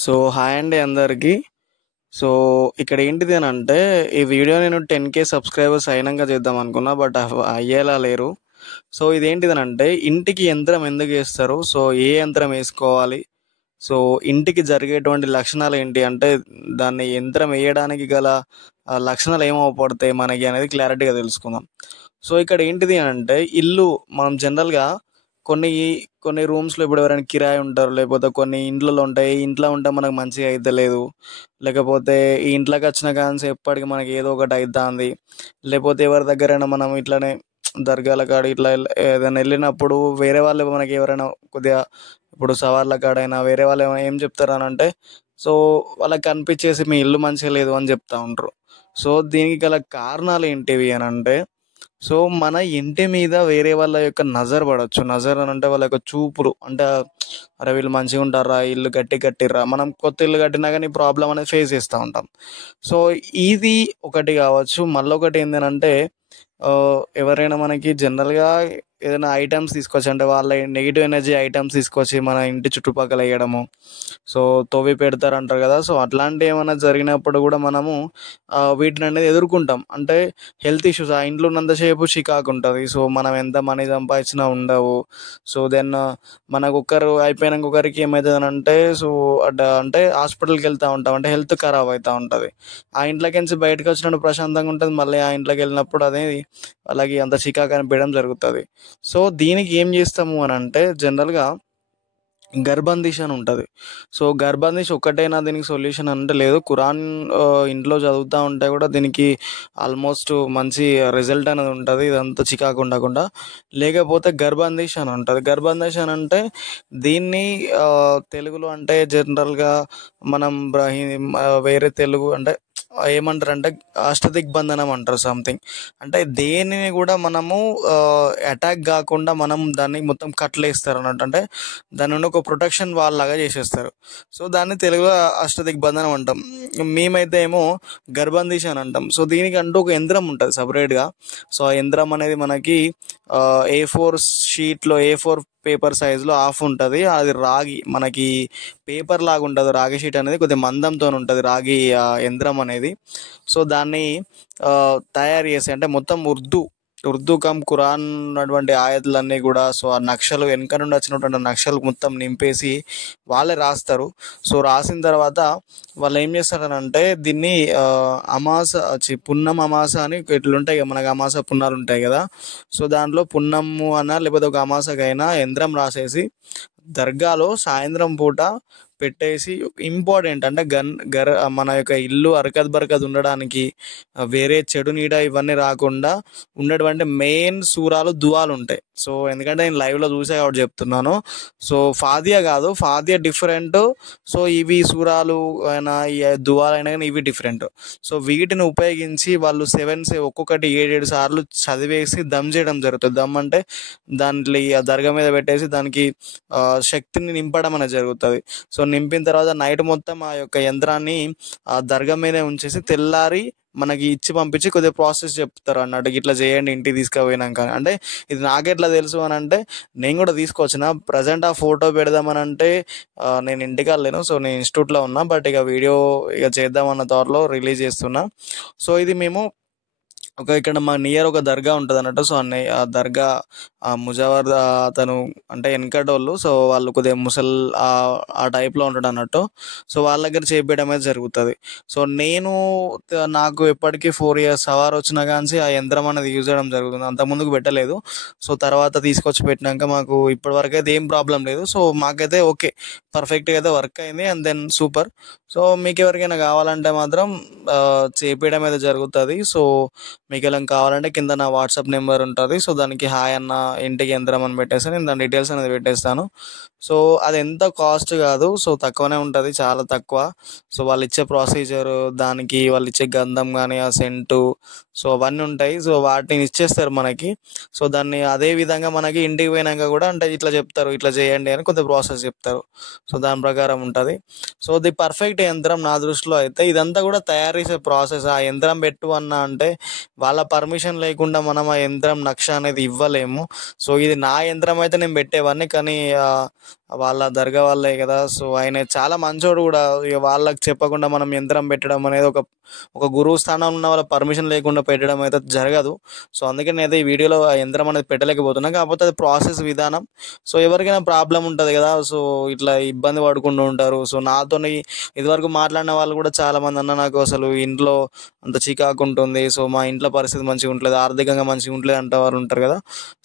So hi అండి అందరికీ. So ఇక్కడ ఏంటిది అని అంటే, ఈ వీడియో నేను 10K సబ్స్క్రైబర్స్ అయినాక చేద్దాం అనుకున్నా, బట్ అయ్యేలా లేరు. సో ఇదేంటిది అని అంటే, ఇంటికి యంత్రం ఎందుకు వేస్తారు, సో ఏ యంత్రం వేసుకోవాలి, సో ఇంటికి జరిగేటువంటి లక్షణాలు ఏంటి అంటే, దాన్ని యంత్రం వేయడానికి గల లక్షణాలు ఏమవపడతాయి మనకి అనేది క్లారిటీగా తెలుసుకుందాం. సో ఇక్కడ ఏంటిది అని అంటే, ఇల్లు మనం జనరల్గా కొన్ని కొన్ని రూమ్స్లో ఇప్పుడు ఎవరైనా కిరాయి ఉంటారు, లేకపోతే కొన్ని ఇండ్లలో ఉంటాయి. ఈ ఇంట్లో ఉంటే మనకు మంచిగా అయితే లేదు, లేకపోతే ఈ ఇంట్లోకి వచ్చిన కానీ ఎప్పటికి మనకి ఏదో ఒకటి అవుతుంది, లేకపోతే ఎవరి దగ్గరైనా మనం ఇట్లానే దర్గాల కాడ ఇట్లా ఏదైనా వెళ్ళినప్పుడు వేరే వాళ్ళు మనకి ఎవరైనా కొద్దిగా ఇప్పుడు సవాళ్ళ కాడైనా వేరే వాళ్ళు ఏం చెప్తారు అని అంటే, సో వాళ్ళకి కనిపించేసి మీ ఇల్లు మంచిగా లేదు అని చెప్తా ఉంటారు. సో దీనికి గల కారణాలు ఏంటివి అని అంటే, సో మన ఇంటి మీద వేరే వాళ్ళ యొక్క నజర్ పడవచ్చు. నజర్ అని అంటే వాళ్ళ యొక్క చూపులు అంటే, అరే వీళ్ళు మంచిగా ఉంటారా, ఇల్లు కట్టిర్రా. మనం కొత్త ఇల్లు కట్టినా కానీ ప్రాబ్లం అనేది ఫేస్ చేస్తూ ఉంటాం. సో ఇది ఒకటి కావచ్చు. మళ్ళీ ఒకటి ఏంటంటే, ఎవరైనా మనకి జనరల్గా ఏదైనా ఐటమ్స్ తీసుకొచ్చి అంటే వాళ్ళ నెగిటివ్ ఎనర్జీ ఐటమ్స్ తీసుకొచ్చి మన ఇంటి చుట్టుపక్కల వేయడము, సో తవ్వి పెడతారంటారు కదా. సో అట్లాంటివి ఏమైనా జరిగినప్పుడు కూడా మనము వీటిని అనేది ఎదుర్కొంటాం. అంటే హెల్త్ ఇష్యూస్, ఆ ఇంట్లో ఉన్నంతసేపు చికాకు ఉంటుంది. సో మనం ఎంత మనీ సంపాదించినా ఉండవు. సో దెన్ మనకు ఒకరు అయిపోయినాక ఒకరికి ఏమవుతుంది అని అంటే, సో అంటే హాస్పిటల్కి వెళ్తూ ఉంటాం, అంటే హెల్త్ ఖరాబ్ అవుతూ ఉంటుంది. ఆ ఇంట్లోకి నుంచి బయటకు వచ్చినప్పుడు ప్రశాంతంగా ఉంటుంది, మళ్ళీ ఆ ఇంట్లోకి వెళ్ళినప్పుడు అనేది అలాగే అంత చికాకు అనిపించడం జరుగుతుంది. సో దీనికి ఏం చేస్తాము అని అంటే, జనరల్గా గర్భందీష్ అని ఉంటుంది. సో గర్భందీష్ ఒక్కటైనా దీనికి సొల్యూషన్ అంటే లేదు. ఖురాన్ ఇంట్లో చదువుతూ ఉంటే కూడా దీనికి ఆల్మోస్ట్ మంచి రిజల్ట్ అనేది ఉంటుంది, ఇదంతా చికాకు ఉండకుండా. లేకపోతే గర్భందీష్ అని ఉంటుంది. గర్భందీష్ అని అంటే దీన్ని తెలుగులో అంటే జనరల్గా మనం వేరే తెలుగు అంటే ఏమంటారంటే అష్టదిగ్బంధనం అంటారు సంథింగ్. అంటే దేనిని కూడా మనము అటాక్ కాకుండా మనం దాన్ని మొత్తం కట్లేస్తారు అన్నట్టు. అంటే దాని నుండి ఒక ప్రొటెక్షన్ వాల్ లాగా చేసేస్తారు. సో దాన్ని తెలుగులో అష్టదిగ్బంధనం అంటాం. మేమైతే ఏమో గర్భందీష్ అని అంటాం. సో దీనికంటూ ఒక యంత్రం ఉంటుంది సపరేట్గా. సో ఆ యంత్రం అనేది మనకి A4 షీట్లో A4 పేపర్ సైజులో ఆఫ్ ఉంటుంది. అది రాగి మనకి పేపర్ లాగా ఉంటుంది. రాగి షీట్ అనేది కొద్దిగా మందంతో ఉంటుంది రాగి యంత్రం అనేది. సో దాన్ని తయారు చేసి అంటే మొత్తం ఉర్దూ కమ్ ఖురాన్ ఉన్నటువంటి ఆయతులన్నీ కూడా, సో ఆ నక్షలు వెనక నుండి వచ్చినటువంటి నక్షలు మొత్తం నింపేసి వాళ్ళే రాస్తారు. సో రాసిన తర్వాత వాళ్ళు ఏం చేస్తారనంటే, దీన్ని పున్నం అమాస అని ఇట్లుంటాయి కదా మనకు, అమాస పున్నాలు ఉంటాయి కదా. సో దాంట్లో పున్నము అన్న లేకపోతే ఒక అమాసకైనా యంత్రం రాసేసి దర్గాలో సాయంత్రం పూట పెట్టేసి, ఇంపార్టెంట్ అంటే మన యొక్క ఇల్లు అరకద్ బరకద్ ఉండడానికి, వేరే చెడు నీడ ఇవన్నీ రాకుండా ఉన్నటువంటి మెయిన్ సూరాలు దువాలు ఉంటాయి. సో ఎందుకంటే నేను లైవ్లో చూసా కాబట్టి చెప్తున్నాను. సో ఫాతియా కాదు, ఫాతియా డిఫరెంట్. సో ఇవి సూరాలు అయినా ఈ దువాలైనా కానీ ఇవి డిఫరెంట్. సో వీటిని ఉపయోగించి వాళ్ళు ఒక్కొక్కటి 7 సార్లు చదివేసి దమ్ చేయడం జరుగుతుంది. దమ్ అంటే దాంట్లో ఆ దర్గా మీద పెట్టేసి దానికి శక్తిని నింపడం అనేది జరుగుతుంది. సో నింపిన తర్వాత నైట్ మొత్తం ఆ యొక్క యంత్రాన్ని ఆ దర్గా మీదే ఉంచేసి తెల్లారి మనకి ఇచ్చి పంపించి కొద్దిగా ప్రాసెస్ చెప్తారు అన్నట్టు, ఇట్లా చేయండి ఇంటికి తీసుకుపోయినాక. అంటే ఇది నాకెట్లా తెలుసు అని అంటే, నేను కూడా తీసుకొచ్చిన ప్రజెంట్ ఆ ఫోటో పెడదామని అంటే నేను ఇంటికి వెళ్ళలేను. సో నేను ఇన్స్టిట్యూట్లో ఉన్నా, బట్ ఇక వీడియో ఇక చేద్దామన్న త్వరలో రిలీజ్ చేస్తున్నా. సో ఇది మేము ఇక్కడ మా నియర్ ఒక దర్గా ఉంటుంది అన్నట్టు. సో ఆ దర్గా ముజావర్ అతను అంటే వెనకటోళ్ళు. సో వాళ్ళు కొద్దిగా ఆ టైప్లో ఉంటాడు అన్నట్టు. సో వాళ్ళ దగ్గర చేపించడం అనేది జరుగుతుంది. సో నాకు ఎప్పటికీ 4 years సవారు వచ్చినా కానీ ఆ యంత్రం అనేది యూజ్ చేయడం జరుగుతుంది. అంత ముందుకు పెట్టలేదు. సో తర్వాత తీసుకొచ్చి పెట్టినాక మాకు ఇప్పటివరకు అయితే ఏం ప్రాబ్లం లేదు. సో మాకైతే ఓకే, పర్ఫెక్ట్గా అయితే వర్క్ అయింది. And then super. సో మీకు ఎవరికైనా కావాలంటే మాత్రం చేపించడం అయితే జరుగుతుంది. సో మీకు ఎలా కావాలంటే కింద నా వాట్సాప్ నెంబర్ ఉంటుంది. సో దానికి హాయ్ అన్న ఇంటికి యంత్రం అని పెట్టేసి నేను దాని డీటెయిల్స్ అనేది పెట్టేస్తాను. సో అది ఎంత కాస్ట్ కాదు, సో తక్కువనే ఉంటుంది, చాలా తక్కువ. సో వాళ్ళు ఇచ్చే ప్రొసీజర్, దానికి వాళ్ళు ఇచ్చే గంధం కానీ ఆ సెంటు, సో అవన్నీ ఉంటాయి. సో వాటిని ఇచ్చేస్తారు మనకి. సో దాన్ని అదే విధంగా మనకి ఇంటికి పోయినాక కూడా అంటే ఇట్లా చెప్తారు, ఇట్లా చేయండి అని కొంత ప్రాసెస్ చెప్తారు. సో దాని ప్రకారం ఉంటుంది. సో ది పర్ఫెక్ట్ యంత్రం నా దృష్టిలో అయితే. ఇదంతా కూడా తయారు చేసే ప్రాసెస్. ఆ యంత్రం పెట్టు అన్న అంటే వాళ్ళ పర్మిషన్ లేకుండా మనం ఆ యంత్రం నక్ష అనేది ఇవ్వలేము. సో ఇది నా యంత్రం అయితే నేను పెట్టేవాడిని, కానీ వాళ్ళ దర్గా వాళ్ళే కదా. సో ఆయన చాలా మంచోడు కూడా. ఇక వాళ్ళకి చెప్పకుండా మనం యంత్రం పెట్టడం అనేది ఒక గురువు స్థానంలో ఉన్న వాళ్ళ పర్మిషన్ లేకుండా పెట్టడం అయితే జరగదు. సో అందుకే నేనైతే ఈ వీడియోలో ఆ యంత్రం అనేది పెట్టలేకపోతున్నా. కాకపోతే అది ప్రాసెస్ విధానం. సో ఎవరికైనా ప్రాబ్లం ఉంటుంది కదా. సో ఇట్లా ఇబ్బంది పడుకుంటూ ఉంటారు. సో నాతోని ఇదివరకు మాట్లాడిన వాళ్ళు కూడా చాలామంది అన్న, నాకు అసలు ఇంట్లో అంత చికాకు ఉంటుంది, సో మా ఇంట్లో పరిస్థితి మంచిగా ఉండలేదు, ఆర్థికంగా మంచిగా ఉండలేదు అంటే వాళ్ళు ఉంటారు కదా.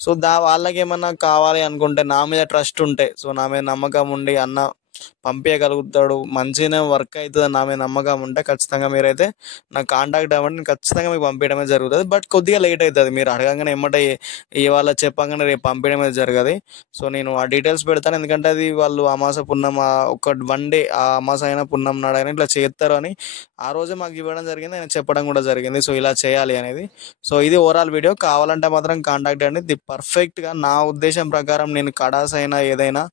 సో వాళ్ళకి ఏమన్నా కావాలి అనుకుంటే, నా మీద ట్రస్ట్ ఉంటే, సో నా మీద నమ్మకం ఉండి అన్న పంపించగలుగుతాడు, మంచిగానే వర్క్ అవుతుంది నా మీద నమ్మకం ఉంటే ఖచ్చితంగా మీరైతే నాకు కాంటాక్ట్ అవ్వండి. నేను ఖచ్చితంగా మీకు పంపించడమే జరుగుతుంది. బట్ కొద్దిగా లేట్ అవుతుంది. మీరు అడగగానే ఎమ్మటే ఇవాళ చెప్పగానే రేపు పంపించడమే జరగదు. సో నేను ఆ డీటెయిల్స్ పెడతాను. ఎందుకంటే అది వాళ్ళు అమాస పున్నం ఒక 1 డే ఆ అమాస అయినా పున్నం నాడైనా ఇట్లా చేస్తారు అని ఆ రోజే మాకు ఇవ్వడం జరిగింది. నేను చెప్పడం కూడా జరిగింది సో ఇలా చేయాలి అనేది. సో ఇది ఓవరాల్ వీడియో. కావాలంటే మాత్రం కాంటాక్ట్ అండి. ఇది పర్ఫెక్ట్గా నా ఉద్దేశం ప్రకారం నేను కడాస్ అయినా ఏదైనా,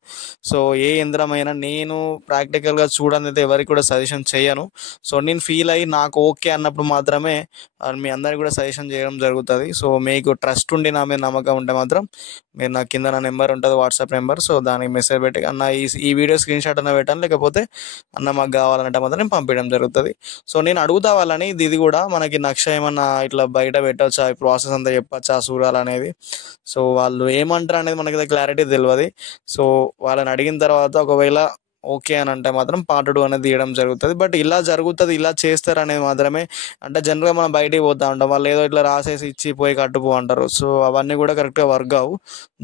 సో ఏ యంత్రం అయినా నేను ప్రాక్టికల్గా చూడని అయితే ఎవరికి కూడా సజెషన్ చేయను. సో నేను ఫీల్ అయ్యి నాకు ఓకే అన్నప్పుడు మాత్రమే మీ అందరికి కూడా సజెషన్ చేయడం జరుగుతుంది. సో మీకు ట్రస్ట్ ఉండి నా మీద నమ్మకం ఉంటే మాత్రం మీరు నా కింద నా నెంబర్ ఉంటుంది, వాట్సాప్ నెంబర్. సో దానికి మెసేజ్ పెట్టి అన్న ఈ వీడియో స్క్రీన్ షాట్ అన్న పెట్టాను, లేకపోతే అన్న మాకు కావాలంటే మాత్రం నేను పంపించడం జరుగుతుంది. సో నేను అడుగుతా వాళ్ళని, ఇది కూడా మనకి నక్ష ఏమన్నా ఇట్లా బయట పెట్టచ్చా, ఈ ప్రాసెస్ అంతా చెప్పచ్చా చూడాలనేది. సో వాళ్ళు ఏమంటారు అనేది మనకి క్లారిటీ తెలియదు. సో వాళ్ళని అడిగిన తర్వాత ఒకవేళ ఓకే అని అంటే మాత్రం పార్ట్ 2 అనేది తీయడం జరుగుతుంది. బట్ ఇలా జరుగుతుంది, ఇలా చేస్తారు అనేది మాత్రమే. అంటే జనరల్గా మనం బయటికి పోతా ఉంటాం, వాళ్ళు ఏదో ఇట్లా రాసేసి ఇచ్చి పోయి కట్టుపో అంటారు. సో అవన్నీ కూడా కరెక్ట్గా వర్క్ కావు.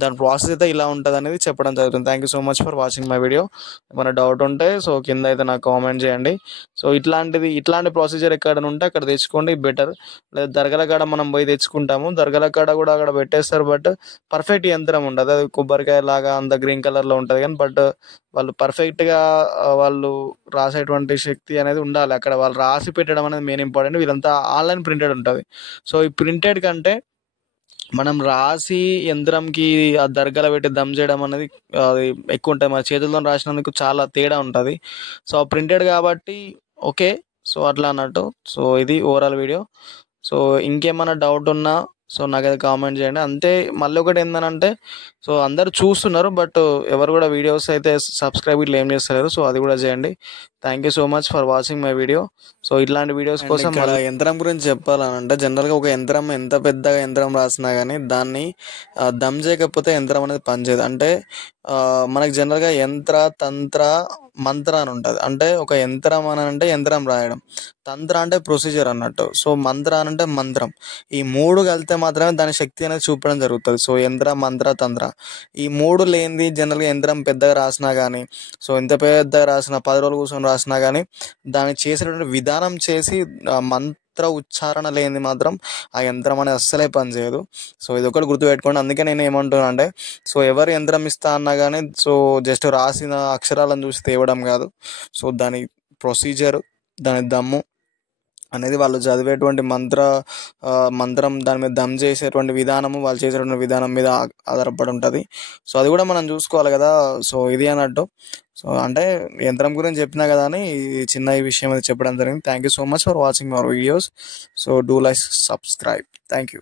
దాని ప్రాసెస్ అయితే ఇలా ఉంటుంది అనేది చెప్పడం జరుగుతుంది. Thank you so much for watching my video. ఏమైనా డౌట్ ఉంటే సో కింద అయితే నాకు కామెంట్ చేయండి. సో ఇట్లాంటి ప్రొసీజర్ ఎక్కడ ఉంటే అక్కడ తెచ్చుకోండి, బెటర్. లేదా దర్గాల కాడ మనం పోయి తెచ్చుకుంటాము, దర్గాల కాడ కూడా అక్కడ పెట్టేస్తారు. బట్ పర్ఫెక్ట్ యంత్రం ఉండదు, అది కొబ్బరికాయ లాగా అంత గ్రీన్ కలర్లో ఉంటుంది. కానీ బట్ వాళ్ళు పర్ఫెక్ట్గా వాళ్ళు రాసేటువంటి శక్తి అనేది ఉండాలి. అక్కడ వాళ్ళు రాసి పెట్టడం అనేది మెయిన్ ఇంపార్టెంట్. వీళ్ళంతా ఆన్లైన్ ప్రింటెడ్ ఉంటుంది. సో ఈ ప్రింటెడ్ కంటే మనం రాసి యంత్రంకి ఆ దర్గాలో పెట్టి దమ్ చేయడం అనేది అది ఎక్కువ ఉంటుంది. మన చేతులతో రాసినందుకు చాలా తేడా ఉంటుంది. సో ప్రింటెడ్ కాబట్టి ఓకే. సో అట్లా అన్నట్టు. సో ఇది ఓవరాల్ వీడియో. సో ఇంకేమైనా డౌట్ ఉన్నా సో నాకైతే కామెంట్ చేయండి. అంతే. మళ్ళీ ఒకటి ఏంటంటే, సో అందరు చూస్తున్నారు బట్ ఎవరు కూడా వీడియోస్ అయితే సబ్స్క్రైబ్ ఇట్లా ఏం చేస్తలేరు. సో అది కూడా చేయండి. Thank you so much for watching my video. So ఇట్లాంటి వీడియోస్ కోసం యంత్రం గురించి చెప్పాలనంటే, జనరల్గా ఒక యంత్రం ఎంత పెద్దగా యంత్రం రాసినా కానీ దాన్ని దమ్ చేయకపోతే యంత్రం అనేది పనిచేయదు. అంటే మనకి జనరల్గా యంత్ర, తంత్ర, మంత్ర అని ఉంటుంది. అంటే ఒక యంత్రం అని అంటే యంత్రం రాయడం, తంత్ర అంటే ప్రొసీజర్ అన్నట్టు, సో మంత్ర అని అంటే మంత్రం. ఈ 3 కలిస్తే మాత్రమే దాని శక్తి అనేది చూపడం జరుగుతుంది. సో యంత్ర, మంత్ర, తంత్ర ఈ 3 లేనిది జనరల్గా యంత్రం పెద్దగా రాసినా కానీ, సో ఎంత పెద్దగా రాసినా 10 రోజులు కూర్చొని రాసినా కానీ దాన్ని చేసేటువంటి విధానం చేసి మంత్ర ఉచ్చారణ లేనిది మాత్రం ఆ యంత్రం అనేది అస్సలే పనిచేయదు. సో ఇది ఒకటి గుర్తుపెట్టుకోండి. అందుకే నేను ఏమంటున్నా అంటే, సో ఎవరు యంత్రం ఇస్తా అన్నా కానీ సో జస్ట్ రాసిన అక్షరాలను చూసి తేవడం కాదు. సో దాని ప్రొసీజర్, దాని దమ్ము అనేది వాళ్ళు చదివేటువంటి మంత్రం దాని మీద దమ్ చేసేటువంటి విధానము, వాళ్ళు చేసేటువంటి విధానం మీద ఆధారపడి ఉంటుంది. సో అది కూడా మనం చూసుకోవాలి కదా. సో ఇది అన్నట్టు. సో అంటే యంత్రం గురించి చెప్పినా కదా అని చిన్న ఈ విషయం అయితే చెప్పడం జరిగింది. Thank you so much for watching our videos. So do like, subscribe. Thank you.